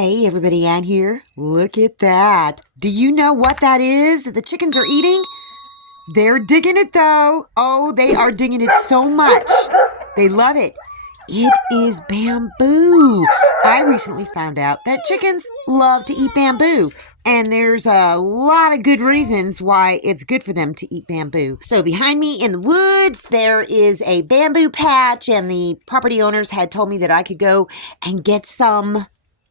Hey everybody, Ann here. Look at that. Do you know what that is that the chickens are eating? They're digging it though. Oh, they are digging it so much. They love it. It is bamboo. I recently found out that chickens love to eat bamboo. And there's a lot of good reasons why it's good for them to eat bamboo. So behind me in the woods, there is a bamboo patch, and the property owners had told me that I could go and get some.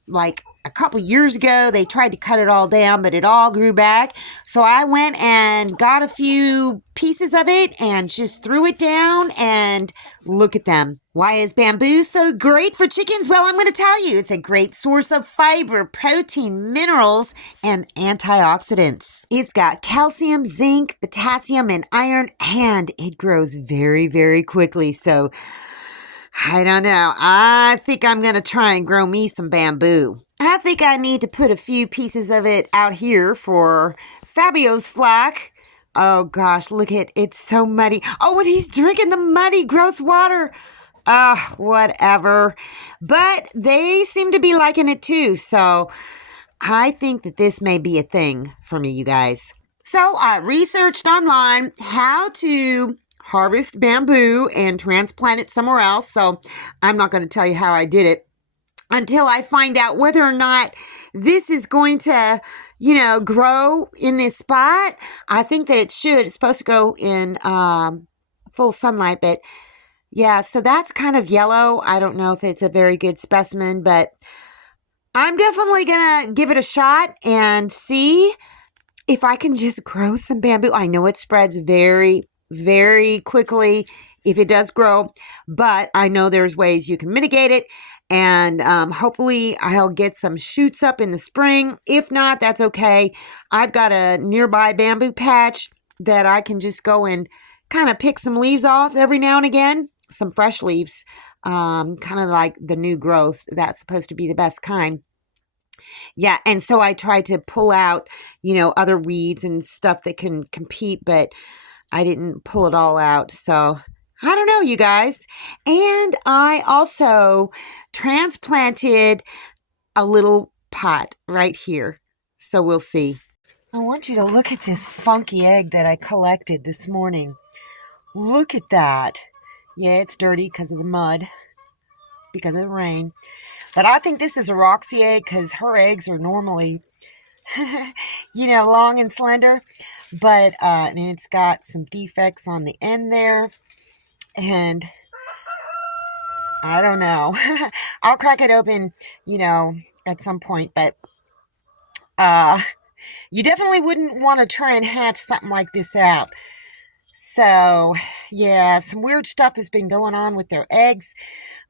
Like a couple years ago, they tried to cut it all down, but it all grew back. So I went and got a few pieces of it and just threw it down, and look at them. Why is bamboo so great for chickens? Well, I'm going to tell you. It's a great source of fiber, protein, minerals, and antioxidants. It's got calcium, zinc, potassium, and iron, and it grows very, very quickly. So I don't know. I think I'm going to try and grow me some bamboo. I think I need to put a few pieces of it out here for Fabio's flock. Oh gosh, look at it. It's so muddy. Oh, and he's drinking the muddy, gross water. Whatever. But they seem to be liking it too. So I think that this may be a thing for me, you guys. So I researched online how to harvest bamboo and transplant it somewhere else. So I'm not going to tell you how I did it until I find out whether or not this is going to, grow in this spot. I think that it should. It's supposed to go in full sunlight, but yeah, so that's kind of yellow. I don't know if it's a very good specimen, but I'm definitely going to give it a shot and see if I can just grow some bamboo. I know it spreads very, very quickly if it does grow, but I know there's ways you can mitigate it, and hopefully I'll get some shoots up in the spring. If not, that's okay. I've got a nearby bamboo patch that I can just go and kind of pick some leaves off every now and again, some fresh leaves, kind of like the new growth. That's supposed to be the best kind. Yeah, and so I try to pull out, other weeds and stuff that can compete, but I didn't pull it all out. So I don't know, you guys. And I also transplanted a little pot right here. So we'll see. I want you to look at this funky egg that I collected this morning. Look at that. Yeah, it's dirty because of the mud, because of the rain. But I think this is a Roxy egg because her eggs are normally, long and slender. But and it's got some defects on the end there. And I don't know. I'll crack it open, at some point. But you definitely wouldn't want to try and hatch something like this out. So, yeah, some weird stuff has been going on with their eggs.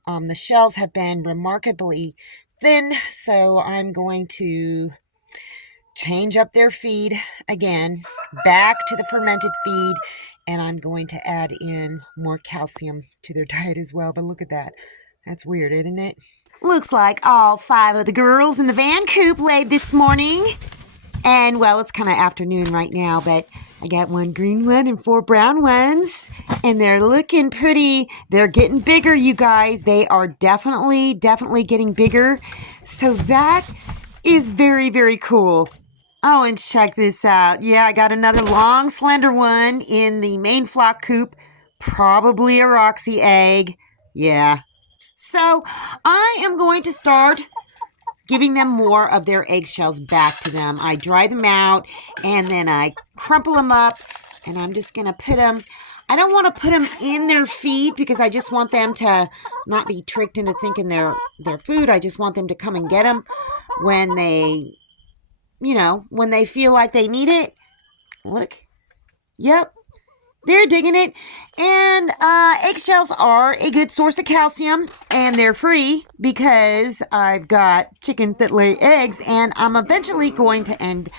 The shells have been remarkably thin, so I'm going to change up their feed again, back to the fermented feed, and I'm going to add in more calcium to their diet as well. But look at that. That's weird, isn't it? Looks like all 5 of the girls in the van coop laid this morning. And, well, it's kind of afternoon right now, but I got 1 green one and 4 brown ones. And they're looking pretty. They're getting bigger, you guys. They are definitely getting bigger. So that is very, very cool. Oh, and check this out. Yeah, I got another long, slender one in the main flock coop. Probably a Roxy egg. Yeah. So I am going to start giving them more of their eggshells back to them. I dry them out, and then I crumple them up, and I'm just going to put them. I don't want to put them in their feed because I just want them to not be tricked into thinking they're food. I just want them to come and get them when they, when they feel like they need it. Look. Yep. They're digging it. And eggshells are a good source of calcium, and they're free because I've got chickens that lay eggs, and I'm eventually going to end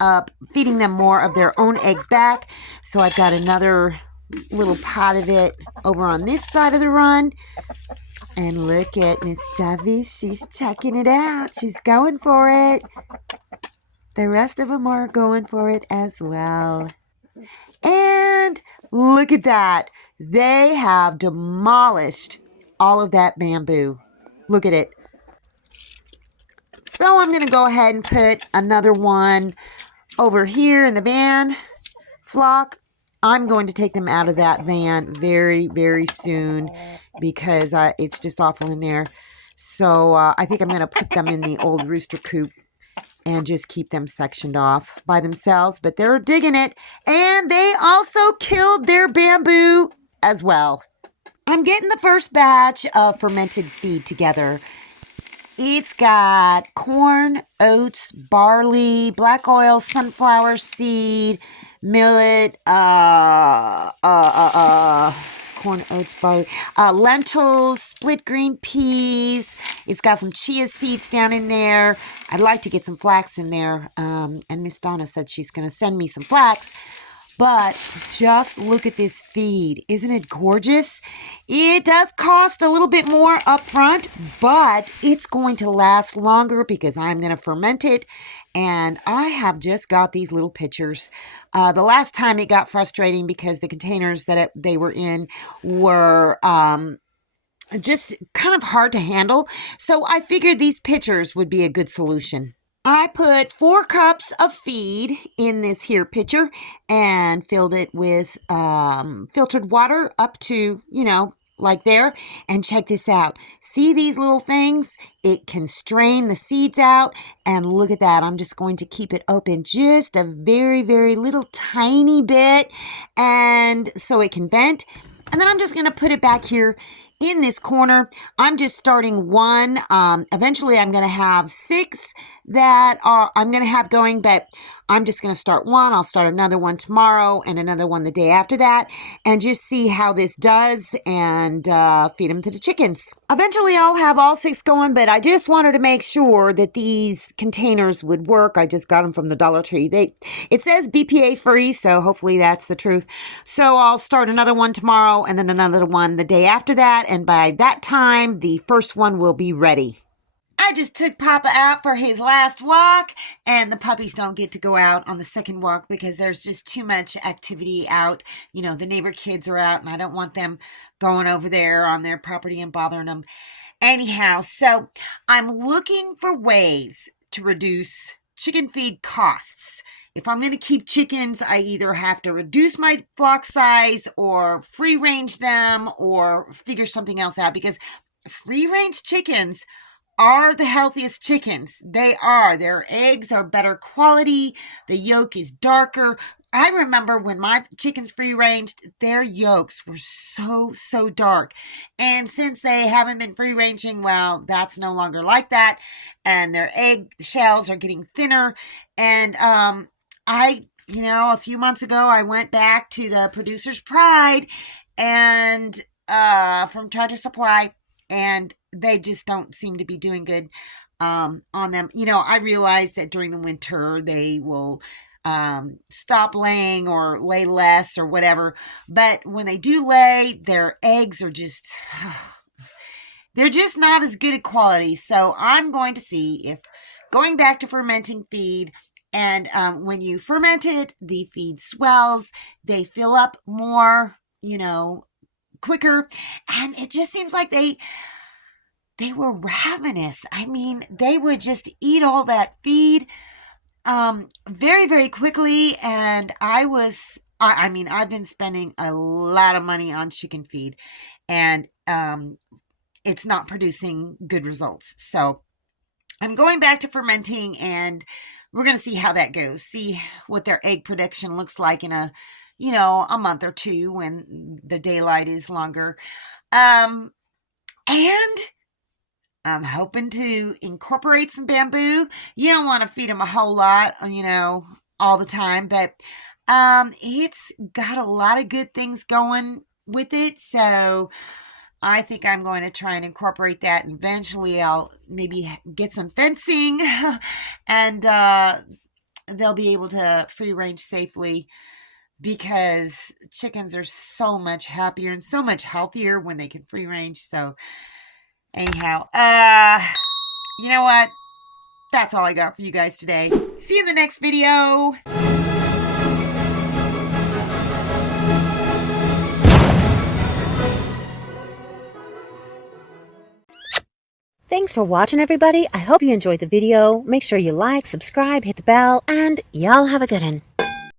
up feeding them more of their own eggs back. So I've got another little pot of it over on this side of the run. And look at Miss Duffy. She's checking it out. She's going for it. The rest of them are going for it as well. And look at that. They have demolished all of that bamboo. Look at it. So I'm going to go ahead and put another one over here in the van flock. I'm going to take them out of that van very, very soon because it's just awful in there. So I think I'm going to put them in the old rooster coop and just keep them sectioned off by themselves. But they're digging it. And they also killed their bamboo as well. I'm getting the first batch of fermented feed together. It's got corn, oats, barley, black oil, sunflower seed, millet, corn, oats, barley, lentils, split green peas. It's got some chia seeds down in there. I'd like to get some flax in there. And Miss Donna said she's going to send me some flax. But just look at this feed. Isn't it gorgeous? It does cost a little bit more up front, but it's going to last longer because I'm going to ferment it. And I have just got these little pitchers. The last time it got frustrating because the containers that they were in were just kind of hard to handle. So I figured these pitchers would be a good solution. I put 4 cups of feed in this here pitcher and filled it with filtered water up to, like there. And check this out. See these little things? It can strain the seeds out. And look at that. I'm just going to keep it open just a very, very little tiny bit. And so it can vent. And then I'm just going to put it back here in this corner. I'm just starting 1. Eventually I'm going to have 6 that I'm going to have going, but I'm just going to start 1. I'll start another one tomorrow and another one the day after that and just see how this does and feed them to the chickens. Eventually I'll have all 6 going, but I just wanted to make sure that these containers would work. I just got them from the Dollar Tree. It says BPA free, so hopefully that's the truth. So I'll start another one tomorrow and then another one the day after that, and by that time the first one will be ready. I just took Papa out for his last walk, and the puppies don't get to go out on the second walk because there's just too much activity out. The neighbor kids are out, and I don't want them going over there on their property and bothering them. Anyhow, so I'm looking for ways to reduce chicken feed costs. If I'm going to keep chickens, I either have to reduce my flock size or free range them or figure something else out, because free range chickens are the healthiest chickens. They are. Their eggs are better quality. The yolk is darker. I remember when my chickens free ranged, their yolks were so dark. And since they haven't been free ranging, well, that's no longer like that. And their egg shells are getting thinner. And a few months ago, I went back to the Producer's Pride and from Tractor Supply, and they just don't seem to be doing good on them. I realize that during the winter they will stop laying or lay less or whatever. But when they do lay, their eggs are just, they're just not as good a quality. So I'm going to see if going back to fermenting feed, and when you ferment it, the feed swells, they fill up more, quicker. And it just seems like they were ravenous. I mean, they would just eat all that feed very, very quickly. And I've been spending a lot of money on chicken feed, and it's not producing good results. So I'm going back to fermenting, and we're going to see how that goes. See what their egg production looks like in a month or 2 when the daylight is longer. And I'm hoping to incorporate some bamboo. You don't want to feed them a whole lot, all the time, but it's got a lot of good things going with it. So I think I'm going to try and incorporate that. And eventually I'll maybe get some fencing and they'll be able to free range safely, because chickens are so much happier and so much healthier when they can free range. So anyhow, you know what? That's all I got for you guys today. See you in the next video. Thanks for watching, everybody. I hope you enjoyed the video. Make sure you like, subscribe, hit the bell, and y'all have a good one.